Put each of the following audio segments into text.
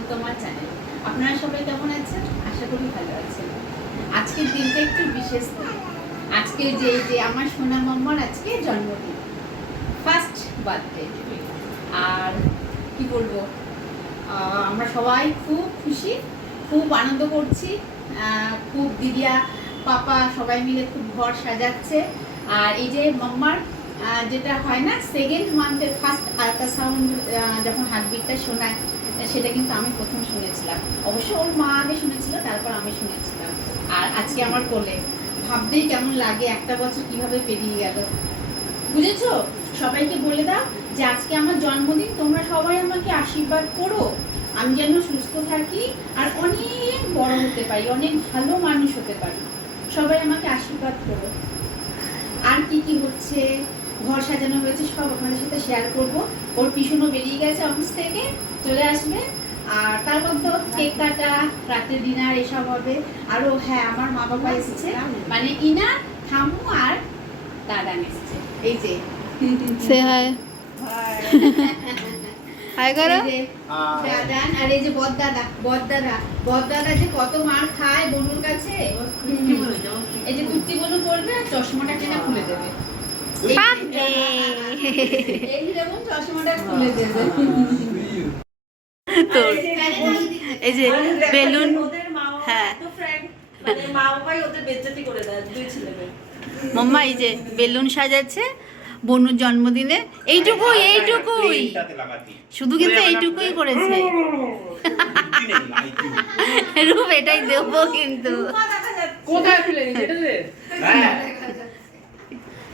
স্বাগত আমার চ্যানেল আপনারা সবাই কেমন আছেন? আশা করি ভালো আছেন। আজকের দিনটা একটু বিশেষ আজকে যে যে আমার সোনা মাম্মার আজকে জন্মদিন। ফার্স্ট বার্থডে আর কি বলব? আমরা সবাই খুব খুশি, খুব আনন্দ করছি। খুব দিদিয়া, পাপা সবাই মিলে খুব ঘর সাজাচ্ছে। আর এই যে মাম্মার যেটা হয় না সেকেন্ড মান্থের ফার্স্ট আলট্রাসাউন্ড যখন হার্টবিটটা শোনায় সেটা কিন্তু আমি প্রথম শুনেছিলাম। অবশ্য ওর মা আগে শুনেছিল, তারপর আমি শুনেছিলাম। আর আজকে আমার কোলে। ভাবতেই কেমন লাগে, একটা বছর কীভাবে পেরিয়ে গেল। বুঝেছ? সবাইকে বলে দাও যে আজকে আমার জন্মদিন, তোমরা সবাই আমাকে আশীর্বাদ করো। আমি যেন সুস্থ থাকি আর অনেক বড় হতে পারি, অনেক ভালো মানুষ হতে পারি। সবাই আমাকে আশীর্বাদ করো। আর কি কি হচ্ছে? ঘর সাজানো হয়েছে সব আপনাদের সাথে শেয়ার করব। ওর পিছনও বেরিয়ে গেছে অফিস থেকে চলে আসবে। আর তার মধ্যে কেক কাটা রাতে ডিনার এসব হবে। আরও হ্যাঁ আমার মা বাবা এসেছে। মানে ইনা ঠাম্মু আর দাদান এসেছে। এই যে। সে হাই হাই করো এই যে দাদান আর এই যে বদদাদা বদদাদা বদদাদা যে কত মার খায় বনুর কাছে? এই যে কুর্তি বনু করবে আর চশমাটা কেনা খুলে দেবে। তো এই যে বেলুন হ্যাঁ। এত friend, মানে মা বাবাই ওদের বেজ্জতি করে দেয় দুই ছেলেকে মাম্মা এই যে বেলুন সাজাচ্ছে বনুর জন্মদিনে। এইটুকুই এইটুকুই। শুধু কিন্তু এইটুকুই করেছে। রূপ এটাই দেবো কিন্তু। কোথায়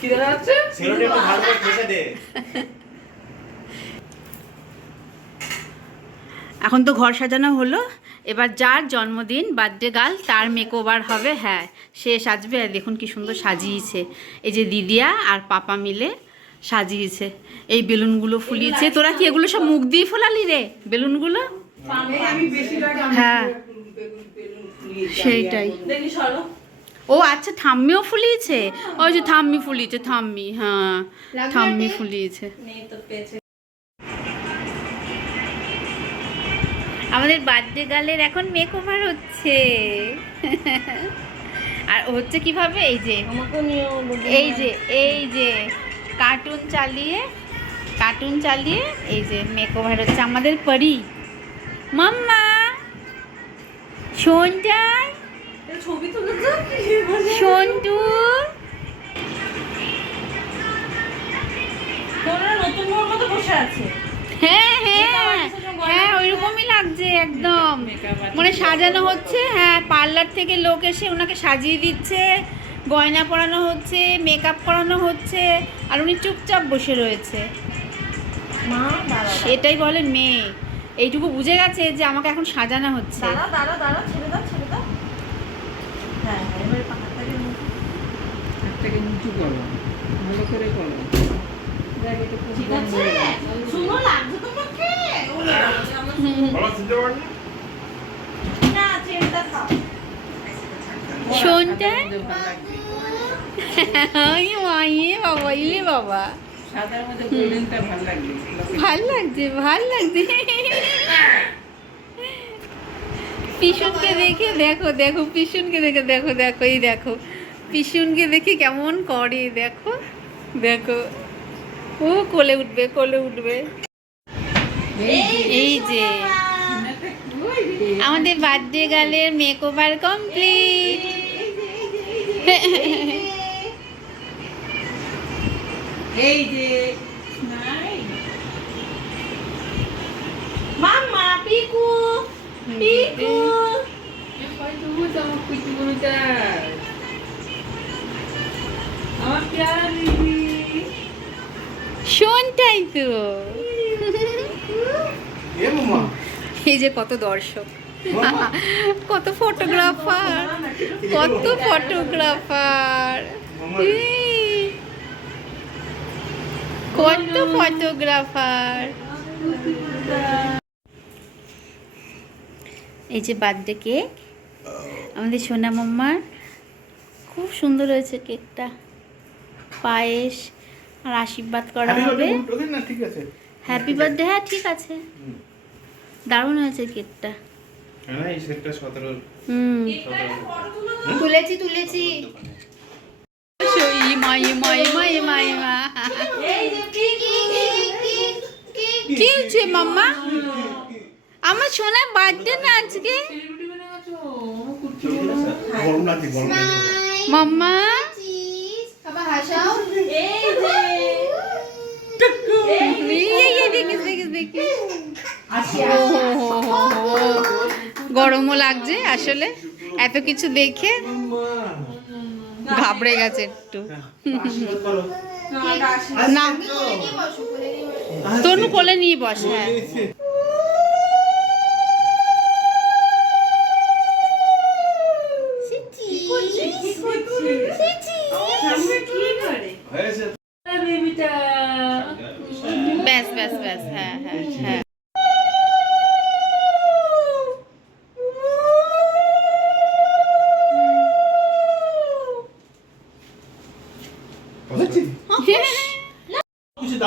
কি দেখা যাচ্ছে সেলোটে একটু ভালো করে দে। এখন তো ঘর সাজানো হলো। এবার যার জন্মদিন বার্থডে গার্ল তার মেকওভার হবে হ্যাঁ। সে সাজবে আর দেখুন কি সুন্দর সাজিয়েছে। এই যে দিদিয়া আর পাপা মিলে সাজিয়েছে। এই বেলুনগুলো ফুলিয়েছে। তোরা কি এগুলো সব মুখ দিয়ে ফোলালি রে বেলুনগুলো? হ্যাঁ। সেইটাই। দেখি সরো। ও আচ্ছা ঠাম্মিও ফুলিয়েছে? ওই যে থাম্মি ফুলিয়েছে থাম্মি হ্যাঁ থাম্মি ফুলিয়েছে। নেই তো পেয়েছে। আমাদের বার্থডে গার্লের এখন মেকওভার হচ্ছে। আর হচ্ছে কীভাবে? এই যে এই যে এই যে কার্টুন চালিয়ে কার্টুন চালিয়ে এই যে মেকওভার হচ্ছে আমাদের পরি। মাম্মা শোনটাই ছবি তুলেছো? সন্টু তোমরা নতুন বউর মতো বসে আছে। হ্যাঁ হ্যাঁ। হ্যাঁ ওইরকমই লাগছে একদম। মানে সাজানো হচ্ছে হ্যাঁ পার্লার থেকে লোক এসে ওনাকে সাজিয়ে দিচ্ছে গয়না পরানো হচ্ছে মেকআপ করানো হচ্ছে আর উনি চুপচাপ বসে রয়েছে। মা সেটাই বলে মেয়ে। এইটুকু বুঝে গেছে যে আমাকে এখন সাজানো হচ্ছে। দাঁড়া দাঁড়া দাঁড়া ছেড়ে দাও ছেড়ে দাও হ্যাঁ হ্যাঁ এবারে পাখাটাকে মুখ- একটাকে নিচু করো। ভালো করে করো। ঠিক আছে? লাগছে তোমাকে। না শোনটা? বাবা। ইয়ে বাবা। ভালো লাগছে ভালো লাগছে। পিছনকে দেখে দেখো দেখো পিছনকে দেখে দেখো দেখো এই দেখো। পিছনকে দেখে কেমন করে দেখো। দেখো। ও কোলে উঠবে কোলে উঠবে। এই যে। আমাদের বার্থডে গালের মেক ওভার কমপ্লিট এই যে। মাম্মা পিকু পিকু। শোনটাই তো। এই যে কত দর্শক। কত ফটোগ্রাফার। কত ফটোগ্রাফার। কত ফটোগ্রাফার। এই যে বার্থডে কেক। আমাদের সোনা মাম্মার। খুব সুন্দর হয়েছে কেকটা। পায়েস আর আশীর্বাদ করা হবে। হ্যাপি বার্থডে হ্যাঁ ঠিক আছে। দারুণ হয়েছে কেকটা। হ্যাঁ এই সেটটা সতেরো। হুম। সতেরো। তুলেছি তুলেছি। কি কি কি হচ্ছে মাম্মা? আমার সোনা বার্থডে না আজকে? মাম্মা? হাসাও এই যে। এই, দেখিস দেখিস দেখিস। গরমও লাগছে আসলে। এত কিছু দেখে ঘাবড়ে গেছে একটু। না তনু কোলে নিয়ে বস হ্যাঁ।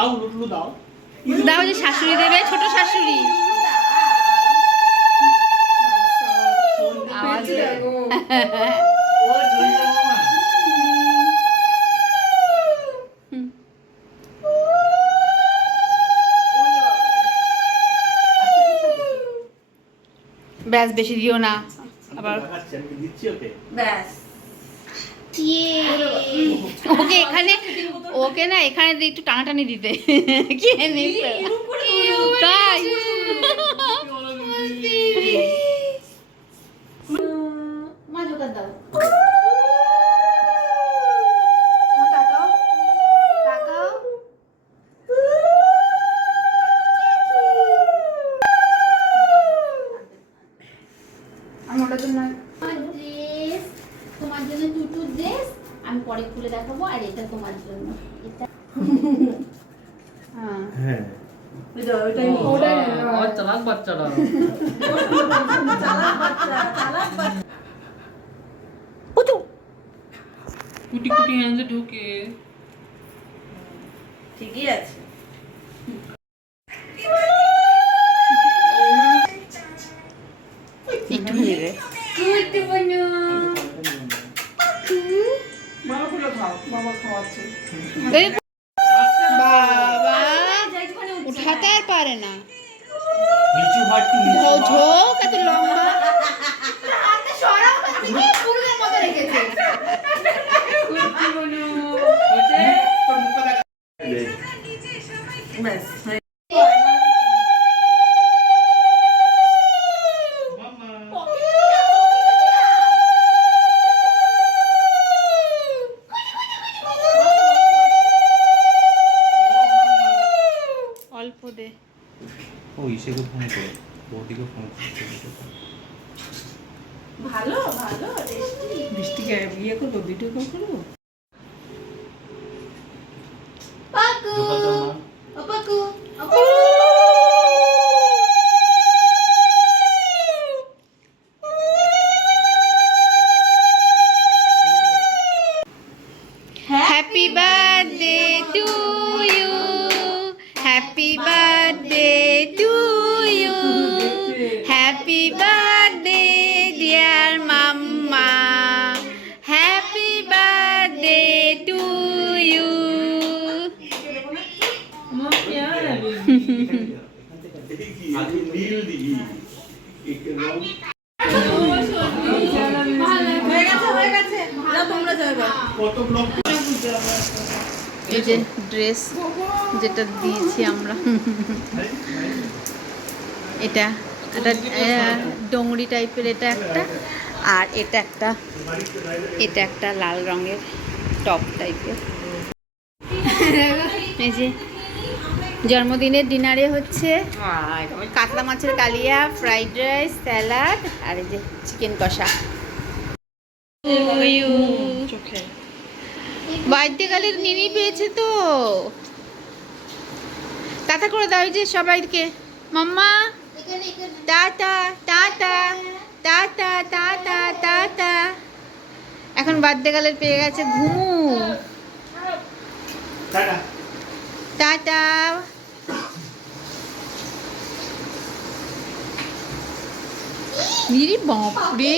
দাও লুটলু দাও। দাও যে শাশুড়ি দেবে ছোট শাশুড়ি। আওয়াজ ব্যাস বেশি দিও না। আবার আমি দিচ্ছি ওকে? ব্যাস। ওকে এখানে ওকে না এখানে একটু টানাটানি দিতে। কে তাই। তোমার জন্য দুটো ড্রেস আমি পরে খুলে দেখাবো আর এটা তোমার জন্য। এটা হ্যাঁ। হ্যাঁ। ওই যে ওইটাই নিয়ে। ওটাই ও চালাক বাচ্চাটা চালাক বাচ্চা চালাক বাচ্চা কুটি কুটি হ্যান্ডে ঢুকে। ঠিকই আছে। ও ইসেকে ফোন করে। বৌদিকে ফোন করতে ভালো ভালো বৃষ্টিকে বিয়ে করব ভিডিও কল করব নীল এই যে ড্রেস যেটা দিয়েছি আমরা। এটা এটা ডোংরি টাইপের এটা একটা, আর এটা একটা এটা একটা লাল রঙের টপ টাইপের। এই যে জন্মদিনের ডিনারে হচ্ছে কাতলা মাছের কালিয়া ফ্রাইড রাইস স্যালাড আর এই যে চিকেন কষা। বাড়িতে গেলে নিনি পেয়েছে তো। টাটা করে দাও এই যে সবাইকে। Mamma. Tata tata tata tata tata. এখন বার্থডে গালের পেয়ে গেছে ঘুমু। টাটা। টাটা নিরি বাপরে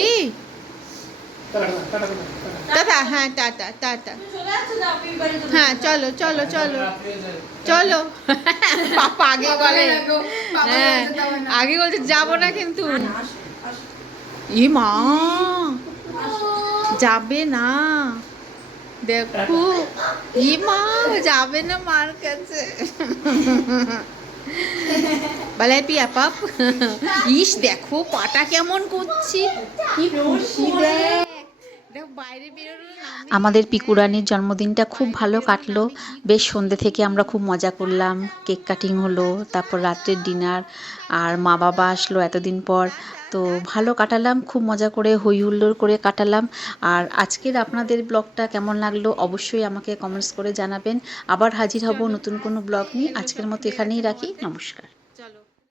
টাটা হ্যাঁ টাটা টাটা হ্যাঁ চলো চলো চলো চলো পাপা আগে বলে হ্যাঁ আগে বলছে যাব না কিন্তু ই মা যাবে না দেখো ই মা যাবে না মার কাছে। বলে পিয়া, পাপ। ইস, দেখো, পাটা কেমন করছি। কি খুশি দেখ। আমাদের পিকুরানির জন্মদিনটা খুব ভালো কাটলো। বেশ সন্ধ্যে থেকে আমরা খুব মজা করলাম। কেক কাটিং হলো, তারপর রাত্রের ডিনার। আর মা বাবা আসলো এতদিন পর। তো ভালো কাটালাম খুব মজা করে হই হুল্লোড় করে কাটালাম। আর আজকের আপনাদের ব্লগটা কেমন লাগল অবশ্যই আমাকে কমেন্টস করে জানাবেন। আবার হাজির হব নতুন কোনো ব্লগ নিয়ে। আজকের মতো এখানেই রাখি। নমস্কার।